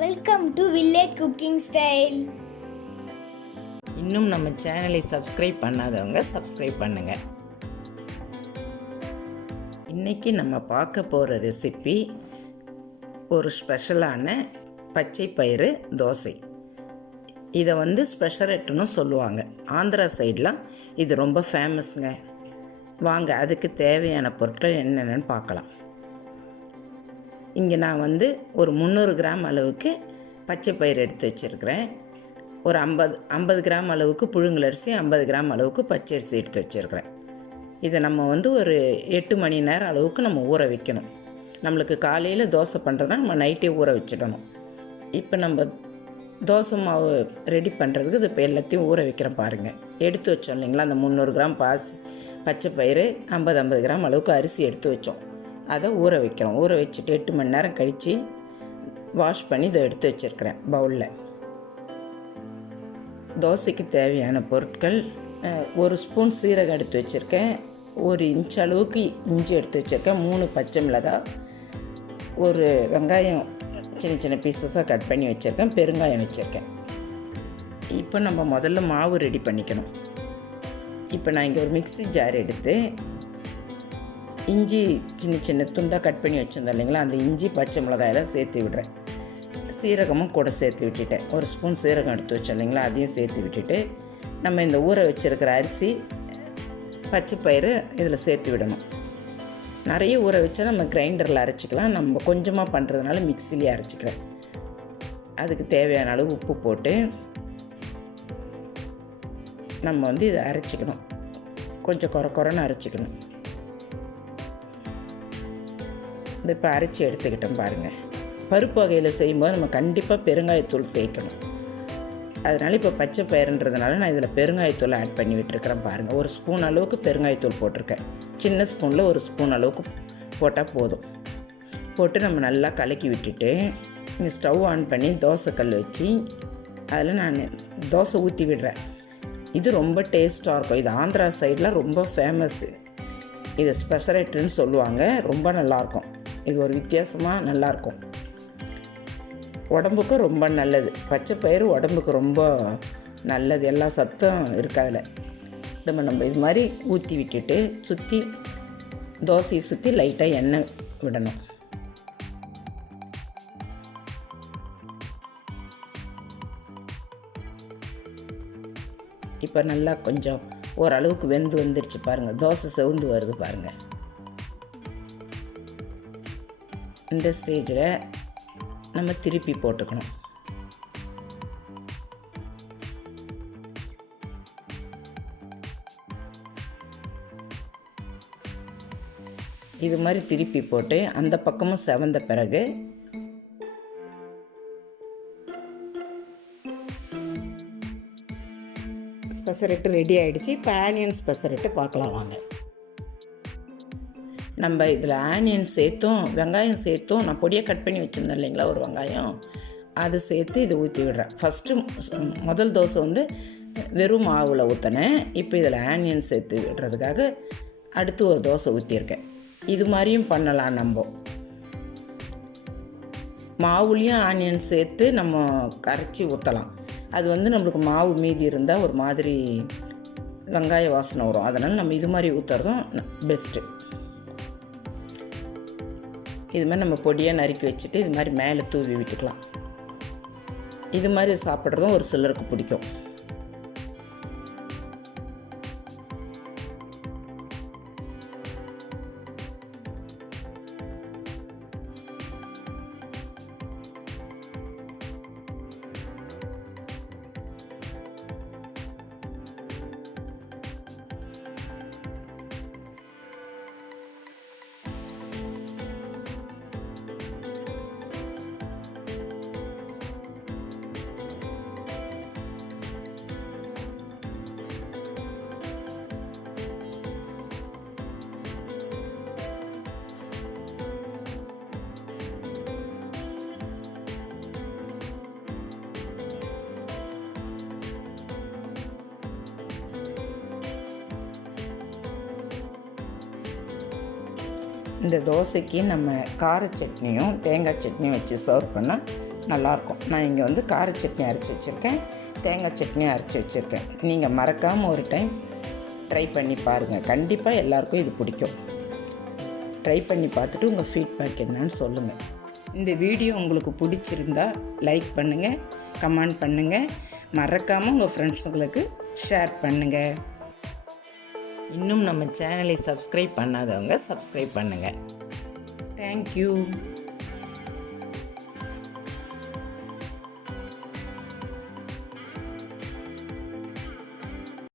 Welcome to village cooking style. இன்னும் நம்ம சேனலை சப்ஸ்கிரைப் பண்ணாதவங்க சப்ஸ்கிரைப் பண்ணுங்க. இன்றைக்கி நம்ம பார்க்க போகிற ரெசிபி ஒரு ஸ்பெஷலான பச்சை பயிறு தோசை. இதை ஸ்பெஷரட்டுன்னு சொல்லுவாங்க. ஆந்திரா சைட்லாம் இது ரொம்ப ஃபேமஸ்ங்க. வாங்க அதுக்கு தேவையான பொருட்கள் என்னென்னு பார்க்கலாம். இங்கே நான் ஒரு 300 கிராம் அளவுக்கு பச்சை பயிறு எடுத்து வச்சுருக்கிறேன். ஒரு 50 கிராம் அளவுக்கு புழுங்கலரிசி, 50 கிராம் அளவுக்கு பச்சரிசி எடுத்து வச்சுருக்கிறேன். இதை நம்ம ஒரு 8 மணி நேரம் அளவுக்கு நம்ம ஊற வைக்கணும். நம்மளுக்கு காலையில் தோசை பண்ணுறதுனா நம்ம நைட்டே ஊற வச்சிடணும். இப்போ நம்ம தோசை மாவு ரெடி பண்ணுறதுக்கு இது இப்போ எல்லாத்தையும் ஊற வைக்கிறேன் பாருங்கள். எடுத்து வச்சோம் இல்லைங்களா, அந்த 300 கிராம் பச்சை பயிறு, 50 கிராம் அளவுக்கு அரிசி எடுத்து வச்சோம். அதை ஊற வைக்கிறோம். ஊற வச்சுட்டு 8 மணி நேரம் கழித்து வாஷ் பண்ணி இதை எடுத்து வச்சுருக்கிறேன் பவுலில். தோசைக்கு தேவையான பொருட்கள்: 1 ஸ்பூன் சீரகம் எடுத்து வச்சுருக்கேன், 1 இன்ச் அளவுக்கு இஞ்சி எடுத்து வச்சுருக்கேன், 3 பச்சை மிளகாய், ஒரு வெங்காயம் சின்ன சின்ன பீசஸாக கட் பண்ணி வச்சுருக்கேன், பெருங்காயம் வச்சுருக்கேன். இப்போ நம்ம முதல்ல மாவு ரெடி பண்ணிக்கணும். இப்போ நான் இங்கே ஒரு மிக்ஸி ஜார் எடுத்து இஞ்சி சின்ன சின்ன துண்டாக கட் பண்ணி வச்சுருந்தோம் இல்லைங்களா, அந்த இஞ்சி பச்சை மிளகாயெல்லாம் சேர்த்து விடுறேன். சீரகமும் கூட சேர்த்து விட்டுட்டேன். 1 ஸ்பூன் சீரகம் எடுத்து வச்சோம் இல்லைங்களா, அதையும் சேர்த்து விட்டுட்டு நம்ம இந்த ஊற வச்சுருக்கிற அரிசி, பச்சை பயிறு இதில் சேர்த்து விடணும். நிறைய ஊற வச்சா நம்ம கிரைண்டரில் அரைச்சிக்கலாம். நம்ம கொஞ்சமாக பண்ணுறதுனால மிக்சிலேயே அரைச்சிக்கிறேன். அதுக்கு தேவையான அளவு உப்பு போட்டு நம்ம இதை அரைச்சிக்கணும். கொஞ்சம் குறைன்னு அரைச்சிக்கணும். இந்த இப்போ அரைச்சி எடுத்துக்கிட்டோம் பாருங்கள். பருப்பு வகையில் செய்யும்போது நம்ம கண்டிப்பாக பெருங்காயத்தூள் சேர்க்கணும். அதனால் இப்போ பச்சை பயிறுன்றதுனால நான் இதில் பெருங்காயத்தூள் ஆட் பண்ணி விட்டுருக்கிறேன் பாருங்கள். 1 ஸ்பூன் அளவுக்கு பெருங்காயத்தூள் போட்டிருக்கேன். சின்ன ஸ்பூனில் 1 ஸ்பூன் அளவுக்கு போட்டால் போதும். போட்டு நம்ம நல்லா கலக்கி விட்டுட்டு இங்கே ஸ்டவ் ஆன் பண்ணி தோசைக்கல் வச்சு அதில் நான் தோசை ஊற்றி விடுறேன். இது ரொம்ப டேஸ்ட்டாக இருக்கும். இது ஆந்திரா சைடில் ரொம்ப ஃபேமஸ்ஸு. இது பெசரட்டுன்னு சொல்லுவாங்க. ரொம்ப நல்லாயிருக்கும். இது ஒரு வித்தியாசமாக நல்லாயிருக்கும். உடம்புக்கும் ரொம்ப நல்லது. பச்சை பயிறு உடம்புக்கு ரொம்ப நல்லது. எல்லா சத்தும் இருக்குது அதில். நம்ம இது மாதிரி ஊற்றி விட்டுட்டு சுற்றி தோசையை சுற்றி லைட்டாக எண்ணெய் விடணும். இப்போ நல்லா கொஞ்சம் ஓரளவுக்கு வெந்து வந்துடுச்சு பாருங்கள். தோசை செவந்து வருது பாருங்கள். இந்த ஸ்டேஜில் நம்ம திருப்பி போட்டுக்கணும். இது மாதிரி திருப்பி போட்டு அந்த பக்கமும் செவந்த பிறகு பெசரட்டு ரெடி ஆகிடுச்சு. இப்போ ஆனியன் பெசரட்டு பார்க்கலாம் வாங்க. நம்ம இதில் ஆனியன் சேர்த்தும் வெங்காயம் சேர்த்தும் நான் பொடியாக கட் பண்ணி வச்சுருந்தேன் இல்லைங்களா, ஒரு வெங்காயம், அது சேர்த்து இதை ஊற்றி விடுறேன். ஃபஸ்ட்டு முதல் தோசை வெறும் மாவில் ஊற்றினேன். இப்போ இதில் ஆனியன் சேர்த்து விடுறதுக்காக அடுத்து ஒரு தோசை ஊற்றியிருக்கேன். இது மாதிரியும் பண்ணலாம். நம்ம மாவுலேயும் ஆனியன் சேர்த்து நம்ம கரைச்சி ஊற்றலாம். அது நம்மளுக்கு மாவு மீதி இருந்தால் ஒரு மாதிரி வெங்காய வாசனை வரும். அதனால் நம்ம இது மாதிரி ஊற்றுறதும் பெஸ்ட்டு. இது மாதிரி நம்ம பொடியாக நறுக்கி வச்சுட்டு இது மாதிரி மேலே தூவி விட்டுக்கலாம். இது மாதிரி சாப்பிட்றதும் ஒரு சிலருக்கு பிடிக்கும். இந்த தோசைக்கு நம்ம கார சட்னியும் தேங்காய் சட்னியும் வச்சு சர்வ் பண்ணால் நல்லாயிருக்கும். நான் இங்கே வந்து கார சட்னி அரைச்சி வச்சுருக்கேன், தேங்காய் சட்னி அரைச்சி வச்சுருக்கேன். நீங்கள் மறக்காமல் ஒரு டைம் ட்ரை பண்ணி பாருங்கள். கண்டிப்பாக எல்லாேருக்கும் இது பிடிக்கும். ட்ரை பண்ணி பார்த்துட்டு உங்கள் ஃபீட்பேக் என்னன்னு சொல்லுங்கள். இந்த வீடியோ உங்களுக்கு பிடிச்சிருந்தா லைக் பண்ணுங்கள், கமெண்ட் பண்ணுங்கள், மறக்காமல் உங்கள் ஃப்ரெண்ட்ஸுங்களுக்கு ஷேர் பண்ணுங்கள். இன்னும் நம்ம சேனலை சப்ஸ்கிரைப் பண்ணாதவங்க சப்ஸ்கிரைப் பண்ணுங்கள். தேங்க்யூ.